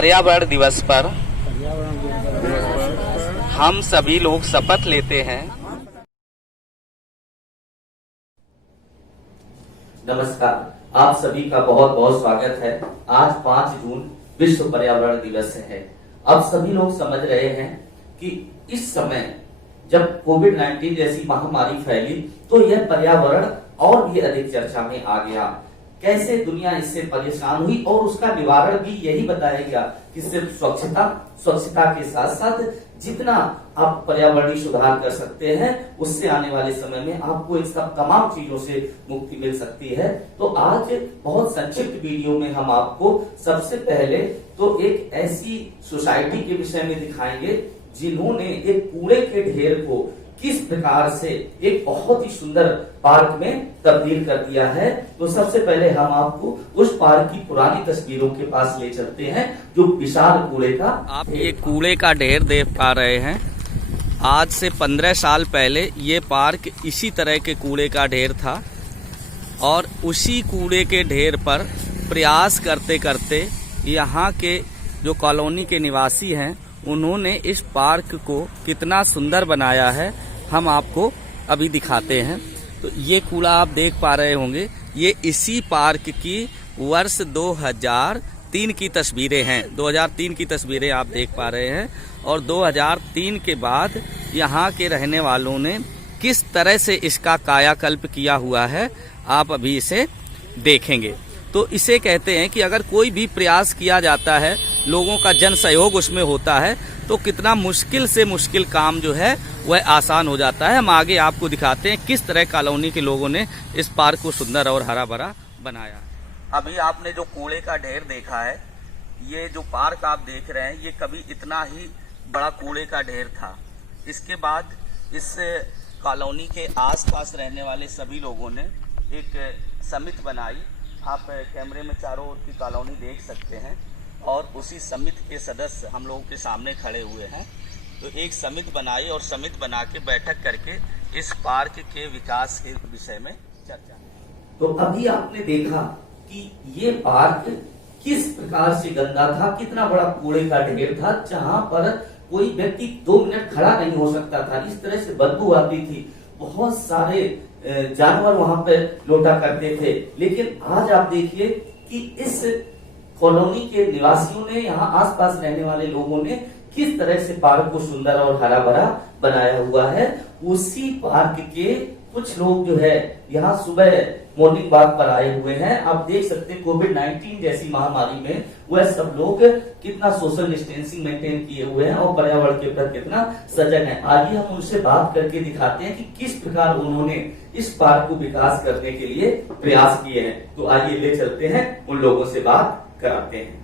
पर्यावरण दिवस पर हम सभी लोग शपथ लेते हैं। नमस्कार, आप सभी का बहुत बहुत स्वागत है। आज 5 जून विश्व पर्यावरण दिवस है। अब सभी लोग समझ रहे हैं कि इस समय जब कोविड-19 जैसी महामारी फैली तो यह पर्यावरण और भी अधिक चर्चा में आ गया। कैसे दुनिया इससे परेशान हुई और उसका निवारण भी यही बताया गया कि सिर्फ स्वच्छता के साथ साथ जितना आप पर्यावरणीय सुधार कर सकते हैं उससे आने वाले समय में आपको इन सब तमाम चीजों से मुक्ति मिल सकती है। तो आज बहुत संक्षिप्त वीडियो में हम आपको सबसे पहले तो एक ऐसी सोसाइटी के विषय में दिखाएंगे जिन्होंने एक कूड़े के ढेर को किस प्रकार से एक बहुत ही सुंदर पार्क में तब्दील कर दिया है। तो सबसे पहले हम आपको उस पार्क की पुरानी तस्वीरों के पास ले चलते हैं जो विशाल कूड़े का आप ये कूड़े का ढेर देख पा रहे हैं। आज से 15 साल पहले ये पार्क इसी तरह के कूड़े का ढेर था और उसी कूड़े के ढेर पर प्रयास करते करते यहाँ के जो कॉलोनी के निवासी हैं उन्होंने इस पार्क को कितना सुंदर बनाया है हम आपको अभी दिखाते हैं। तो ये कूड़ा आप देख पा रहे होंगे, ये इसी पार्क की वर्ष 2003 की तस्वीरें हैं। 2003 की तस्वीरें आप देख पा रहे हैं और 2003 के बाद यहाँ के रहने वालों ने किस तरह से इसका कायाकल्प किया हुआ है आप अभी इसे देखेंगे। तो इसे कहते हैं कि अगर कोई भी प्रयास किया जाता है, लोगों का जन सहयोग उसमें होता है तो कितना मुश्किल से मुश्किल काम जो है वह आसान हो जाता है। हम आगे आपको दिखाते हैं किस तरह कॉलोनी के लोगों ने इस पार्क को सुंदर और हरा भरा बनाया। अभी आपने जो कूड़े का ढेर देखा है, ये जो पार्क आप देख रहे हैं, ये कभी इतना ही बड़ा कूड़े का ढेर था। इसके बाद इस कॉलोनी के आसपास रहने वाले सभी लोगों ने एक समिति बनाई। आप कैमरे में चारों ओर की कॉलोनी देख सकते हैं और उसी समिति के सदस्य हम लोगों के सामने खड़े हुए हैं। तो एक समिति बनाई और समिति बना के बैठक करके इस पार्क के विकास के विषय में चर्चा। तो अभी आपने देखा कि ये पार्क किस प्रकार से गंदा था, कितना बड़ा कूड़े का ढेर था जहां पर कोई व्यक्ति 2 मिनट खड़ा नहीं हो सकता था। इस तरह से बदबू आती थी, बहुत सारे जानवर वहां पे लौटा करते थे। लेकिन आज आप देखिए कि इस कॉलोनी के निवासियों ने, यहाँ आसपास रहने वाले लोगों ने किस तरह से पार्क को सुंदर और हरा भरा बनाया हुआ है। उसी पार्क के कुछ लोग जो है यहाँ सुबह मॉर्निंग वॉक पर आए हुए हैं। आप देख सकते हैं कोविड-19 जैसी महामारी में वह सब लोग कितना सोशल डिस्टेंसिंग मेंटेन किए हुए हैं और पर्यावरण के प्रति कितना सजग हैं। आइए हम उनसे बात करके दिखाते हैं कि किस प्रकार उन्होंने इस पार्क को विकास करने के लिए प्रयास किए हैं। तो आइए ले चलते हैं, उन लोगों से बात कराते हैं।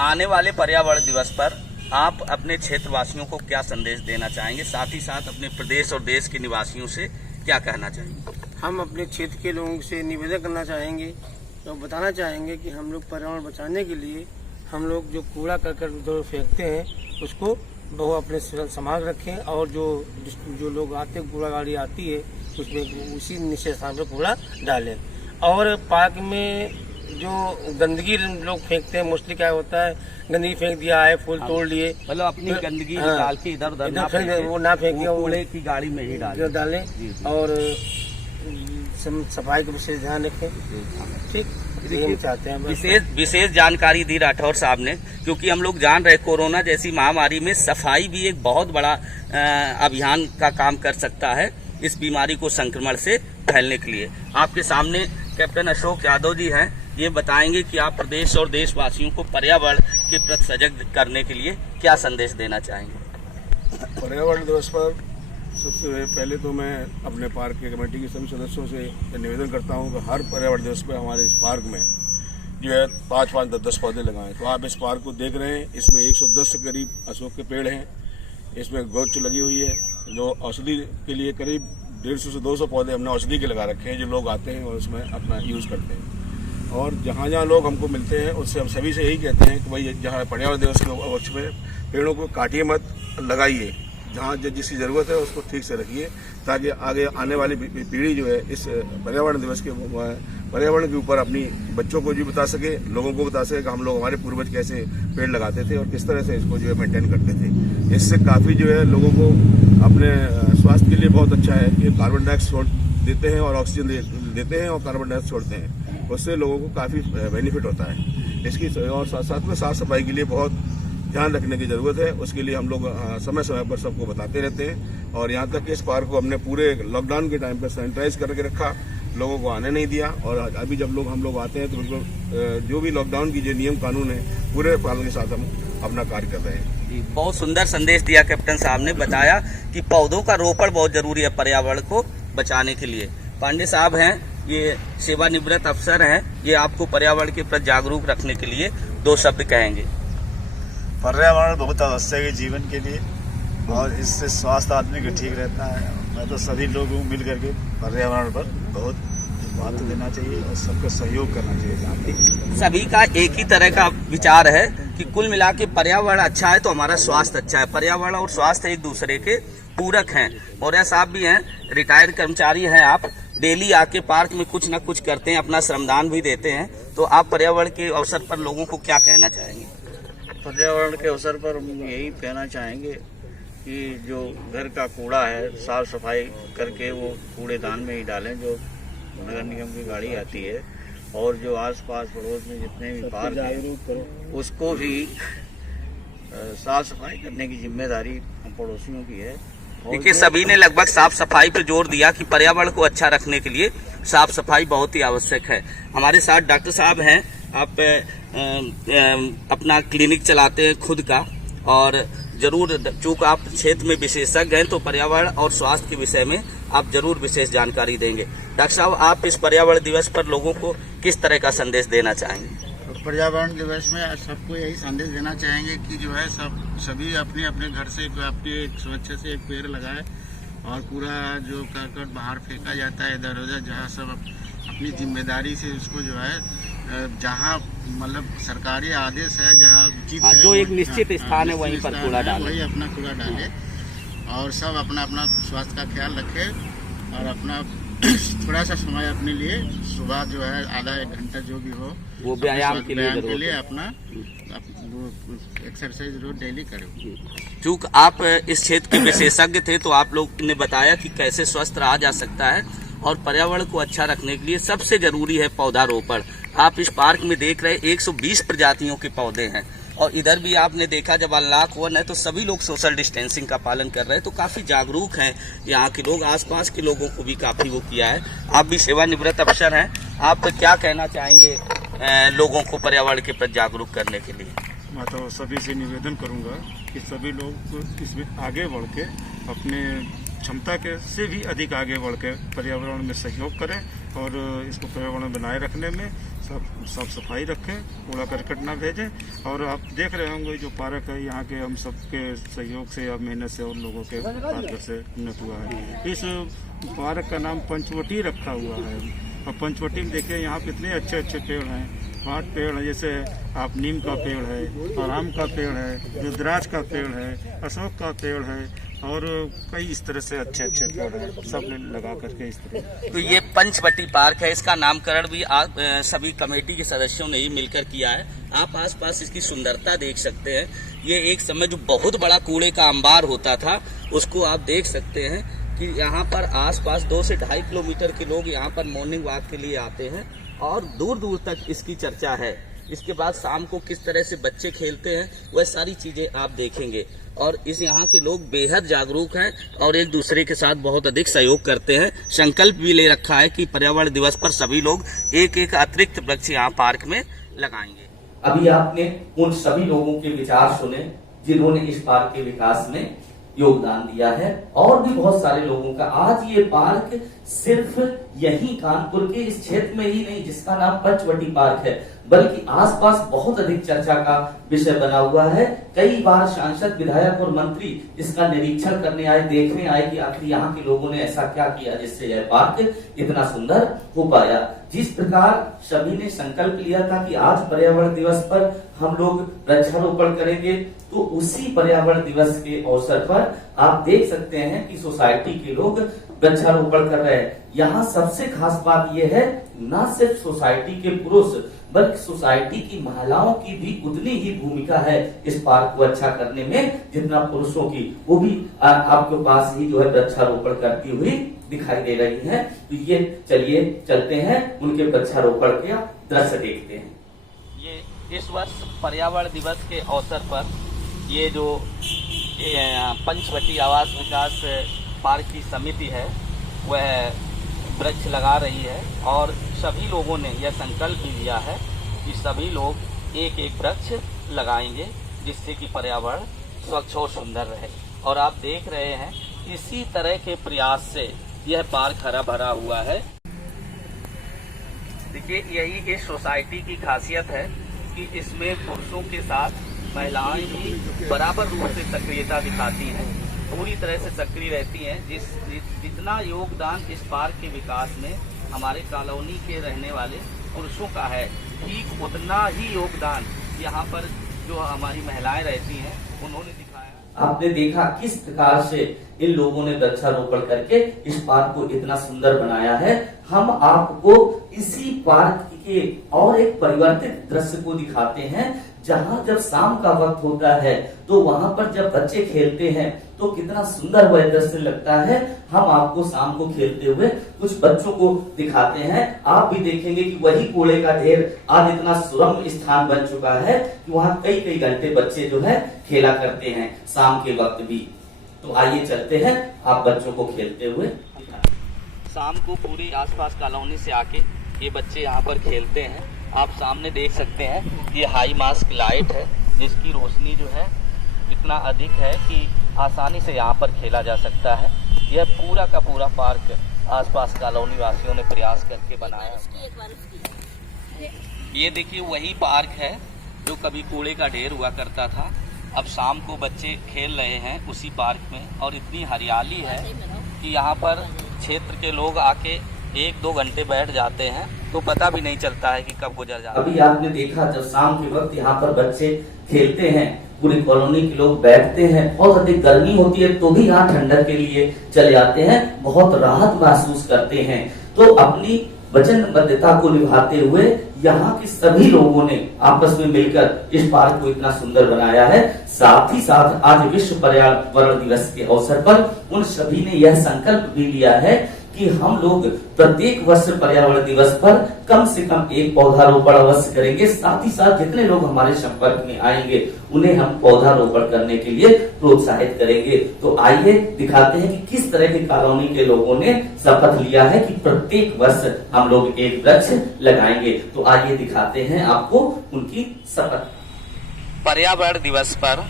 आने वाले पर्यावरण दिवस पर आप अपने क्षेत्रवासियों को क्या संदेश देना चाहेंगे, साथ ही साथ अपने प्रदेश और देश के निवासियों से क्या कहना चाहेंगे? हम अपने क्षेत्र के लोगों से निवेदन करना चाहेंगे तो बताना चाहेंगे कि हम लोग पर्यावरण बचाने के लिए हम लोग जो कूड़ा करकट उधर फेंकते हैं उसको वो अपने संभाल रखें और जो लोग आते हैं, कूड़ा गाड़ी आती है उसमें उसी निश्चित स्थान पर कूड़ा डालें। और पार्क में जो गंदगी लोग फेंकते हैं, मोस्टली क्या होता है, गंदगी फेंक दिया है, फूल तोड़ लिए, मतलब अपनी गंदगी निकाल के इधर उधर वो ना फेंके, कूड़े की गाड़ी में ही डालें और सफाई का विशेष ध्यान रखें। ठीक, हम चाहते हैं। विशेष जानकारी दी राठौर साहब ने, क्योंकि हम लोग जान रहे कोरोना जैसी महामारी में सफाई भी एक बहुत बड़ा अभियान का काम कर सकता है इस बीमारी को संक्रमण से फैलने के लिए। आपके सामने कैप्टन अशोक यादव जी हैं, ये बताएंगे कि आप प्रदेश और देशवासियों को पर्यावरण के प्रति सजग करने के लिए क्या संदेश देना चाहेंगे। पर्यावरण दिवस पर सबसे पहले तो मैं अपने पार्क के कमेटी के सभी सदस्यों से निवेदन करता हूं कि हर पर्यावरण दिवस पर हमारे इस पार्क में जो है 5-5, 10-10 पौधे लगाएं। तो आप इस पार्क को देख रहे हैं, इसमें 110 के करीब अशोक के पेड़ हैं, इसमें गौच लगी हुई है जो औषधि के लिए करीब 150 से 200 पौधे हमने औषधि के लगा रखे हैं जो लोग आते हैं और उसमें अपना यूज़ करते हैं। और जहाँ जहाँ लोग हमको मिलते हैं उससे हम सभी से यही कहते हैं कि भाई जहाँ पर्यावरण दिवस के वर्ष में पेड़ों को काटिए मत, लगाइए। जहाँ जिसकी ज़रूरत है उसको ठीक से रखिए ताकि आगे आने वाली पीढ़ी जो है इस पर्यावरण दिवस के पर्यावरण के ऊपर अपनी बच्चों को भी बता सके, लोगों को बता सके कि हम लोग हमारे पूर्वज कैसे पेड़ लगाते थे और किस तरह से इसको जो है मेंटेन करते थे। इससे काफ़ी जो है लोगों को अपने स्वास्थ्य के लिए बहुत अच्छा है कि कार्बन डाइऑक्साइड देते हैं और ऑक्सीजन देते हैं और कार्बन डाइऑक्साइड छोड़ते हैं। उससे लोगों को काफ़ी बेनिफिट होता है इसकी। और साथ में साफ सफाई के लिए बहुत ध्यान रखने की जरूरत है। उसके लिए हम लोग समय समय पर सबको बताते रहते हैं और यहाँ तक कि इस पार्क को हमने पूरे लॉकडाउन के टाइम पर सैनिटाइज करके रखा, लोगों को आने नहीं दिया। और अभी जब हम लोग आते हैं तो बिल्कुल जो भी लॉकडाउन की जो नियम कानून है पूरे पालन के साथ हम अपना कार्य कर रहे हैं। बहुत सुंदर संदेश दिया कैप्टन साहब ने, बताया कि पौधों का रोपण बहुत जरूरी है पर्यावरण को बचाने के लिए। पांडे साहब हैं, ये सेवानिवृत्त अफसर हैं, ये आपको पर्यावरण के प्रति जागरूक रखने के लिए 2 शब्द कहेंगे। पर्यावरण बहुत आवश्यक है जीवन के लिए और इससे स्वास्थ्य आदमी का ठीक रहता है। मैं तो सभी लोगों मिल करके पर्यावरण पर बहुत महत्व देना चाहिए और सबको सहयोग करना चाहिए। सभी का एक ही तरह का विचार है कि कुल मिला के पर्यावरण अच्छा है तो हमारा स्वास्थ्य अच्छा है। पर्यावरण और स्वास्थ्य एक दूसरे के पूरक हैं। मौर्य साहब भी हैं, रिटायर्ड कर्मचारी हैं आप, डेली आके पार्क में कुछ न कुछ करते हैं, अपना श्रमदान भी देते हैं। तो आप पर्यावरण के अवसर पर लोगों को क्या कहना चाहेंगे? पर्यावरण के अवसर पर हम यही कहना चाहेंगे कि जो घर का कूड़ा है साफ सफाई करके वो कूड़ेदान में ही डालें जो नगर निगम की गाड़ी आती है, और जो आसपास पड़ोस में जितने भी पार्क हैं उसको भी साफ सफाई करने की जिम्मेदारी हम पड़ोसियों की है। देखिए, सभी ने लगभग साफ सफाई पर जोर दिया कि पर्यावरण को अच्छा रखने के लिए साफ सफाई बहुत ही आवश्यक है। हमारे साथ डॉक्टर साहब हैं, आप अपना क्लिनिक चलाते हैं खुद का, और जरूर चूंकि आप क्षेत्र में विशेषज्ञ हैं तो पर्यावरण और स्वास्थ्य के विषय में आप जरूर विशेष जानकारी देंगे। डॉक्टर साहब, आप इस पर्यावरण दिवस पर लोगों को किस तरह का संदेश देना चाहेंगे? पर्यावरण दिवस में सबको यही संदेश देना चाहेंगे कि जो है सभी अपने अपने घर से अपने स्वच्छ से एक पेड़ लगाए और पूरा जो करकट बाहर फेंका जाता है इधर उधर, जहाँ सब अपनी जिम्मेदारी से उसको जो है जहाँ मतलब सरकारी आदेश है जहाँ उचित है जो एक निश्चित स्थान है वहीं पर कूड़ा डालें, वही अपना कूड़ा डाले और सब अपना अपना स्वास्थ्य का ख्याल रखे और अपना थोड़ा सा समय अपने लिए सुबह जो है आधा 1 घंटा जो भी हो वो व्यायाम के लिए अपना एक्सरसाइज रोज डेली करें। चूंकि आप इस क्षेत्र के विशेषज्ञ थे तो आप लोग ने बताया कि कैसे स्वस्थ रहा जा सकता है और पर्यावरण को अच्छा रखने के लिए सबसे जरूरी है पौधारोपण। आप इस पार्क में देख रहे 120 प्रजातियों के पौधे हैं और इधर भी आपने देखा जब अनलॉक हुआ है तो सभी लोग सोशल डिस्टेंसिंग का पालन कर रहे हैं, तो काफी जागरूक हैं यहाँ के लोग, आसपास के लोगों को भी काफी वो किया है। आप भी सेवानिवृत्त अफसर हैं, आप क्या कहना चाहेंगे लोगों को पर्यावरण के प्रति जागरूक करने के लिए? मैं तो सभी से निवेदन करूंगा कि सभी लोग इसमें आगे बढ़ के अपने क्षमता के से भी अधिक आगे बढ़ के पर्यावरण में सहयोग करें और इसको पर्यावरण बनाए रखने में सब साफ सफाई रखें, कूड़ा करकट ना भेजें। और आप देख रहे होंगे जो पार्क है यहाँ के हम सबके सहयोग से या मेहनत से और लोगों के ताकत से उन्नत हुआ है। इस पार्क का नाम पंचवटी रखा हुआ है और पंचवटी में देखिए यहाँ कितने अच्छे अच्छे पेड़ हैं। 8 पेड़ है, जैसे आप नीम का पेड़ है और आम का पेड़ है, रुद्राक्ष का पेड़ है, अशोक का पेड़ है और कई इस तरह से अच्छे अच्छे पेड़ हैं, सब ने लगा करके इस तरह। तो ये पंचवटी पार्क है, इसका नामकरण भी आप सभी कमेटी के सदस्यों ने ही मिलकर किया है। आप आसपास इसकी सुंदरता देख सकते हैं। ये एक समय जो बहुत बड़ा कूड़े का अंबार होता था उसको आप देख सकते हैं कि यहाँ पर आसपास 2 से 2.5 किलोमीटर के लोग यहाँ पर मॉर्निंग वॉक के लिए आते हैं और दूर दूर तक इसकी चर्चा है। इसके बाद शाम को किस तरह से बच्चे खेलते हैं वह सारी चीजें आप देखेंगे और इस यहाँ के लोग बेहद जागरूक हैं और एक दूसरे के साथ बहुत अधिक सहयोग करते हैं। संकल्प भी ले रखा है कि पर्यावरण दिवस पर सभी लोग एक एक अतिरिक्त वृक्ष यहाँ पार्क में लगाएंगे। अभी आपने उन सभी लोगों के विचार सुने जिन्होंने इस पार्क के विकास में योगदान दिया है और भी बहुत सारे लोगों का। आज ये पार्क सिर्फ यही कानपुर के इस क्षेत्र में ही नहीं जिसका नाम पंचवटी पार्क है बल्कि आसपास बहुत अधिक चर्चा का विषय बना हुआ है। कई बार सांसद, विधायक और मंत्री इसका निरीक्षण करने आए, देखने आए कि आखिर यहाँ के लोगों ने ऐसा क्या किया जिससे यह पार्क इतना सुंदर हो पाया। जिस प्रकार सभी ने संकल्प लिया था कि आज पर्यावरण दिवस पर हम लोग वृक्षारोपण करेंगे, तो उसी पर्यावरण दिवस के अवसर पर आप देख सकते हैं कि सोसाइटी के लोग वृक्षारोपण कर रहे हैं। यहाँ सबसे खास बात यह है, न सिर्फ सोसाइटी के पुरुष बल्कि सोसाइटी की महिलाओं की भी उतनी ही भूमिका है इस पार्क को अच्छा करने में जितना पुरुषों की। वो भी आपके पास ही जो है वृक्षारोपण करती हुई दिखाई दे रही हैं। तो ये चलिए चलते हैं, उनके वृक्षारोपण के दृश्य देखते हैं। ये इस वर्ष पर्यावरण दिवस के अवसर पर ये जो पंचवटी आवास विकास पार्क की समिति है वह वृक्ष लगा रही है और सभी लोगों ने यह संकल्प भी लिया है कि सभी लोग एक एक वृक्ष लगाएंगे जिससे कि पर्यावरण स्वच्छ और सुंदर रहे। और आप देख रहे हैं इसी तरह के प्रयास से यह पार्क हरा भरा हुआ है। देखिए यही इस सोसाइटी की खासियत है कि इसमें पुरुषों के साथ महिलाएं भी बराबर रूप से सक्रियता दिखाती हैं, पूरी तरह से सक्रिय रहती हैं। जितना योगदान इस पार्क के विकास में हमारे कॉलोनी के रहने वाले पुरुषों का है, ठीक उतना ही योगदान यहाँ पर जो हमारी महिलाएं रहती हैं उन्होंने दिखाया। आपने देखा किस प्रकार से इन लोगों ने वृक्षारोपण करके इस पार्क को इतना सुंदर बनाया है। हम आपको इसी पार्क के और एक परिवर्तित दृश्य को दिखाते हैं, जहां जब शाम का वक्त होता है तो वहां पर जब बच्चे खेलते हैं तो कितना सुंदर वह दृश्य लगता है। हम आपको शाम को खेलते हुए कुछ बच्चों को दिखाते हैं। आप भी देखेंगे कि वही कूड़े का ढेर आज इतना सुरम्य स्थान बन चुका है कि वहां कई कई घंटे बच्चे जो है खेला करते हैं शाम के वक्त भी। तो आइए चलते हैं, आप बच्चों को खेलते हुए। शाम को पूरी आसपास कॉलोनी से आके ये बच्चे यहाँ पर खेलते हैं। आप सामने देख सकते हैं ये हाई मास्क लाइट है जिसकी रोशनी जो है इतना अधिक है कि आसानी से यहाँ पर खेला जा सकता है। यह पूरा का पूरा पार्क आसपास कॉलोनी वासियों ने प्रयास करके बनाया। ये देखिए वही पार्क है जो कभी कूड़े का ढेर हुआ करता था। अब शाम को बच्चे खेल रहे हैं उसी पार्क में और इतनी हरियाली है कि यहाँ पर क्षेत्र के लोग आके 1-2 घंटे बैठ जाते हैं तो पता भी नहीं चलता है कि कब गुजर जाता है। अभी आपने देखा जब शाम के वक्त यहाँ पर बच्चे खेलते हैं, पूरी कॉलोनी के लोग बैठते हैं। बहुत अधिक गर्मी होती है तो भी यहाँ ठंडक के लिए चले जाते हैं, बहुत राहत महसूस करते हैं। तो अपनी वचनबद्धता को निभाते हुए यहाँ के सभी लोगों ने आपस में मिलकर इस पार्क को इतना सुंदर बनाया है। साथ ही साथ आज विश्व पर्यावरण दिवस के अवसर पर उन सभी ने यह संकल्प भी लिया है कि हम लोग प्रत्येक वर्ष पर्यावरण दिवस पर कम से कम एक पौधारोपण अवश्य करेंगे। साथ ही साथ जितने लोग हमारे संपर्क में आएंगे उन्हें हम पौधारोपण करने के लिए प्रोत्साहित करेंगे। तो आइए दिखाते हैं कि किस तरह की कॉलोनी के लोगों ने शपथ लिया है कि प्रत्येक वर्ष हम लोग एक वृक्ष लगाएंगे। तो आइए दिखाते हैं आपको उनकी शपथ। पर्यावरण दिवस पर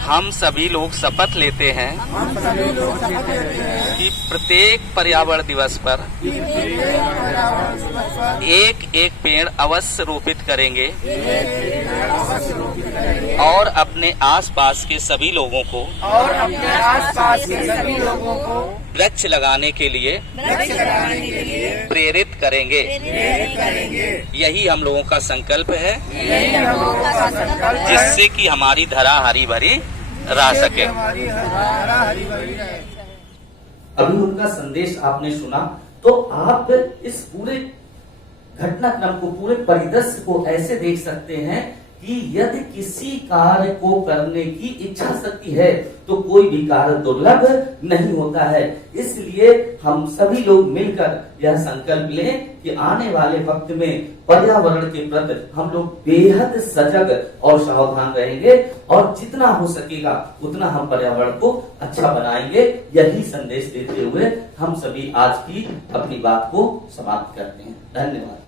हम सभी लोग शपथ लेते हैं कि प्रत्येक पर्यावरण दिवस पर एक एक पेड़ अवश्य रोपित करेंगे और अपने आसपास के सभी लोगों को वृक्ष लगाने के लिए प्रेरित करेंगे। यही हम लोगों का संकल्प है जिससे कि हमारी धरा हरी भरी रह सके। अभी उनका संदेश आपने सुना तो आप इस पूरे घटनाक्रम को, पूरे परिदृश्य को ऐसे देख सकते हैं कि यदि किसी कार्य को करने की इच्छा शक्ति है तो कोई भी कार्य दुर्लभ नहीं होता है। इसलिए हम सभी लोग मिलकर यह संकल्प लें कि आने वाले वक्त में पर्यावरण के प्रति हम लोग बेहद सजग और सावधान रहेंगे और जितना हो सकेगा उतना हम पर्यावरण को अच्छा बनाएंगे। यही संदेश देते हुए हम सभी आज की अपनी बात को समाप्त करते हैं। धन्यवाद।